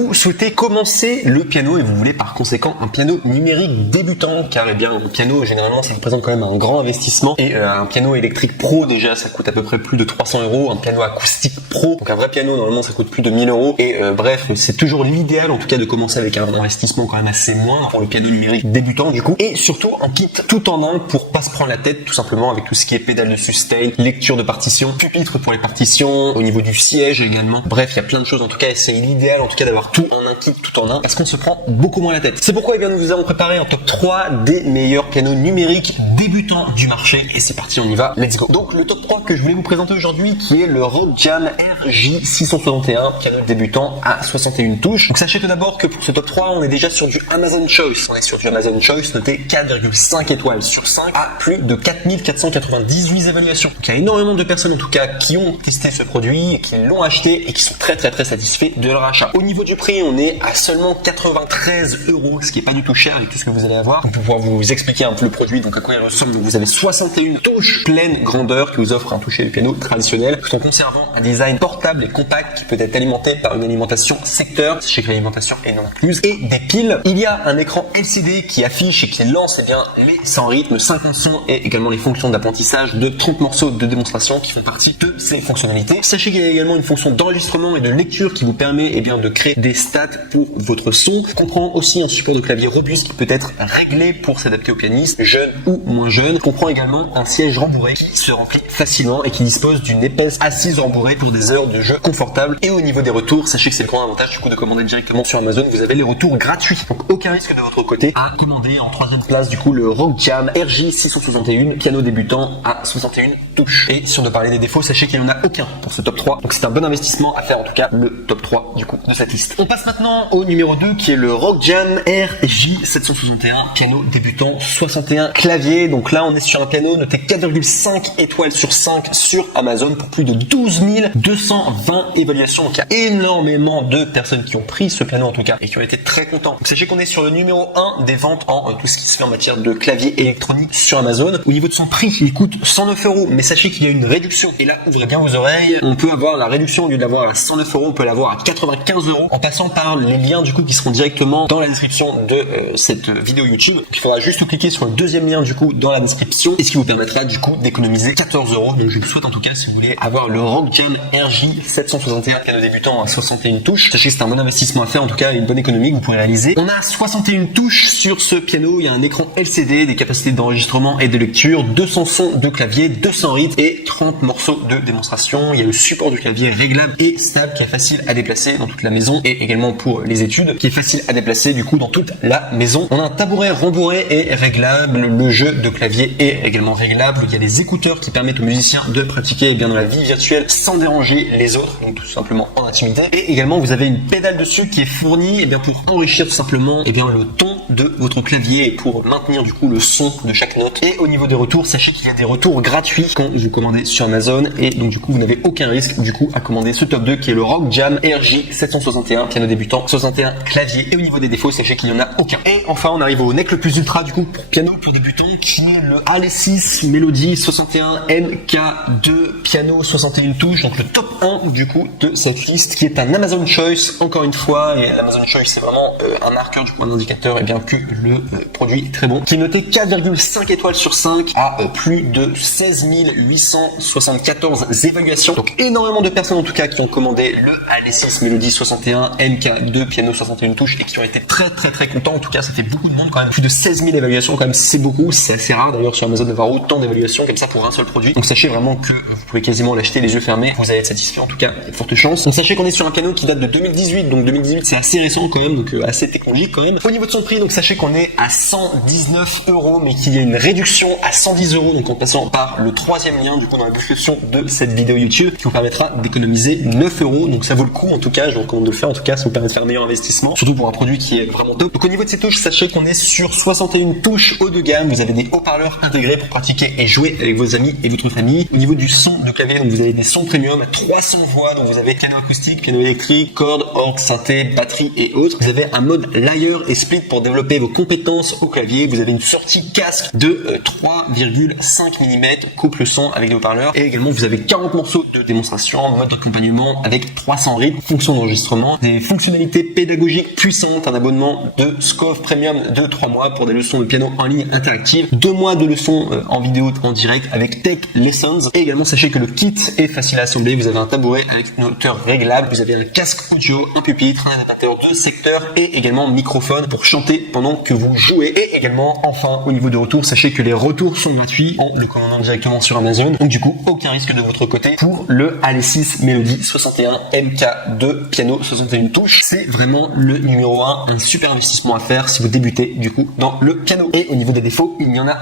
Vous souhaitez commencer le piano et vous voulez par conséquent un piano numérique débutant, car eh bien, le piano généralement ça représente quand même un grand investissement, et un piano électrique pro déjà ça coûte à peu près plus de 300 €, un piano acoustique pro, donc un vrai piano normalement ça coûte plus de 1000 €, et bref, c'est toujours l'idéal en tout cas de commencer avec un investissement quand même assez moindre pour le piano numérique débutant du coup, et surtout un kit tout en un pour pas se prendre la tête tout simplement avec tout ce qui est pédale de sustain, lecture de partition, pupitre pour les partitions, au niveau du siège également, bref il y a plein de choses en tout cas, et c'est l'idéal en tout cas d'avoir tout en un kit, tout en un, parce qu'on se prend beaucoup moins la tête. C'est pourquoi eh bien, nous vous avons préparé un top 3 des meilleurs pianos numériques débutants du marché, et c'est parti, on y va, let's go. Donc le top 3 que je voulais vous présenter aujourd'hui, qui est le Rock Jam RJ661, piano débutant à 61 touches. Donc sachez tout d'abord que pour ce top 3, on est déjà sur du Amazon Choice. On est sur du Amazon Choice noté 4,5 étoiles sur 5 à plus de 4498 évaluations. Donc il y a énormément de personnes en tout cas qui ont testé ce produit, qui l'ont acheté et qui sont très satisfaits de leur achat. Au niveau du prix, on est à seulement 93 €, ce qui est pas du tout cher avec tout ce que vous allez avoir. Pour pouvoir vous expliquer un peu le produit, donc à quoi il ressemble. Donc vous avez 61 touches pleine grandeur qui vous offrent un toucher de piano traditionnel, tout en conservant un design portable et compact qui peut être alimenté par une alimentation secteur, sachez que l'alimentation est non incluse, et des piles. Il y a un écran LCD qui affiche et qui lance eh bien, les 100 rythmes, 50 sons et également les fonctions d'apprentissage de 30 morceaux de démonstration qui font partie de ces fonctionnalités. Sachez qu'il y a également une fonction d'enregistrement et de lecture qui vous permet eh bien, de créer des stats pour votre son. Comprend aussi un support de clavier robuste qui peut être réglé pour s'adapter aux pianistes, jeunes ou moins jeunes. Comprend également un siège rembourré qui se remplit facilement et qui dispose d'une épaisse assise rembourrée pour des heures de jeu confortables. Et au niveau des retours, sachez que c'est le grand avantage du coup de commander directement sur Amazon, vous avez les retours gratuits. Donc aucun risque de votre côté à commander en troisième place du coup le Rock Jam RJ661, piano débutant à 61 touches. Et si on doit parler des défauts, sachez qu'il n'y en a aucun pour ce top 3. Donc c'est un bon investissement à faire en tout cas le top 3 du coup de cette liste. On passe maintenant au numéro 2 qui est le Rock Jam RJ761, piano débutant 61 clavier. Donc là on est sur un piano noté 4,5 étoiles sur 5 sur Amazon pour plus de 12 220 évaluations. Donc il y a énormément de personnes qui ont pris ce piano en tout cas et qui ont été très contents. Donc sachez qu'on est sur le numéro 1 des ventes en tout ce qui se fait en matière de clavier électronique sur Amazon. Au niveau de son prix, il coûte 109 €, mais sachez qu'il y a une réduction. Et là, ouvrez bien vos oreilles, on peut avoir la réduction, au lieu de l'avoir à 109 €, on peut l'avoir à 95 € en passant par les liens du coup qui seront directement dans la description de cette vidéo YouTube. Donc, il faudra juste cliquer sur le deuxième lien du coup dans la description, et ce qui vous permettra du coup d'économiser 14 €. Donc je vous souhaite en tout cas, si vous voulez avoir le Rock Jam RJ761, piano débutant à 61 touches, sachez que c'est un bon investissement à faire, en tout cas une bonne économie que vous pourrez réaliser. On a 61 touches sur ce piano, il y a un écran LCD, des capacités d'enregistrement et de lecture, 200 sons de clavier, 200 rythmes et 30 morceaux de démonstration. Il y a le support du clavier réglable et stable qui est facile à déplacer dans toute la maison, et également pour les études qui est facile à déplacer du coup dans toute la maison. On a un tabouret rembourré et réglable, le jeu de clavier est également réglable, il y a les écouteurs qui permettent aux musiciens de pratiquer bien dans la vie virtuelle sans déranger les autres, donc tout simplement en intimité. Et également vous avez une pédale dessus qui est fournie bien pour enrichir tout simplement bien le ton de votre clavier et pour maintenir du coup le son de chaque note. Et au niveau des retours, sachez qu'il y a des retours gratuits quand vous commandez sur Amazon, et donc du coup vous n'avez aucun risque du coup à commander ce top 2 qui est le Rock Jam RJ761, piano débutant 61 clavier. Et au niveau des défauts, sachez qu'il n'y en a aucun. Et enfin on arrive au neck le plus ultra du coup pour piano pour débutant, qui est le Alesis Melody 61 MK2, piano 61 touches, donc le top 1 du coup de cette liste, qui est un Amazon Choice encore une fois. Et l'Amazon Choice c'est vraiment un marqueur du coup, un indicateur et bien que le produit est très bon, qui est noté 4,5 étoiles sur 5 à plus de 16 874 évaluations. Donc énormément de personnes en tout cas qui ont commandé le Alesis Melody 61 MK2, piano 61 touches, et qui ont été très contents. En tout cas ça fait beaucoup de monde quand même, plus de 16 000 évaluations quand même, c'est beaucoup, c'est assez rare d'ailleurs sur Amazon d'avoir autant d'évaluations comme ça pour un seul produit. Donc sachez vraiment que vous pouvez quasiment l'acheter les yeux fermés, vous allez être satisfait, en tout cas il y a de fortes chances. Donc sachez qu'on est sur un piano qui date de 2018, donc 2018 c'est assez récent quand même, donc assez technologique quand même. Au niveau de son prix, donc sachez qu'on est à 119 €, mais qu'il y a une réduction à 110 €, donc en passant par le troisième lien du coup dans la description de cette vidéo YouTube, qui vous permettra d'économiser 9 €. Donc ça vaut le coup, en tout cas je vous recommande de le faire, en tout cas ça vous permet de faire un meilleur investissement, surtout pour un produit qui est vraiment top. Donc au niveau de ces touches, sachez qu'on est sur 61 touches haut de gamme, vous avez des haut-parleurs intégrés pour pratiquer et jouer avec vos amis et votre famille. Au niveau du son de clavier, donc vous avez des sons premium à 300 voix, donc vous avez piano acoustique, piano électrique, cordes, orgue, synthé, batterie et autres. Vous avez un mode layer et split pour développer vos compétences au clavier. Vous avez une sortie casque de 3,5 mm, coupe le son avec des haut-parleurs, et également vous avez 40 morceaux de démonstration, mode d'accompagnement avec 300 rythmes, fonction d'enregistrement, des des fonctionnalités pédagogiques puissantes, un abonnement de Scov Premium de 3 mois pour des leçons de piano en ligne interactives, 2 mois de leçons en vidéo en direct avec Tech Lessons. Et également, sachez que le kit est facile à assembler. Vous avez un tabouret avec une hauteur réglable, vous avez un casque audio, un pupitre, un adaptateur de secteur et également microphone pour chanter pendant que vous jouez. Et également, enfin, au niveau de retour, sachez que les retours sont gratuits en le commandant directement sur Amazon. Donc du coup, aucun risque de votre côté pour le AL6 Melody 61 MK2 piano 61 touches. C'est vraiment le numéro 1, un super investissement à faire si vous débutez du coup dans le piano. Et au niveau des défauts, il n'y en a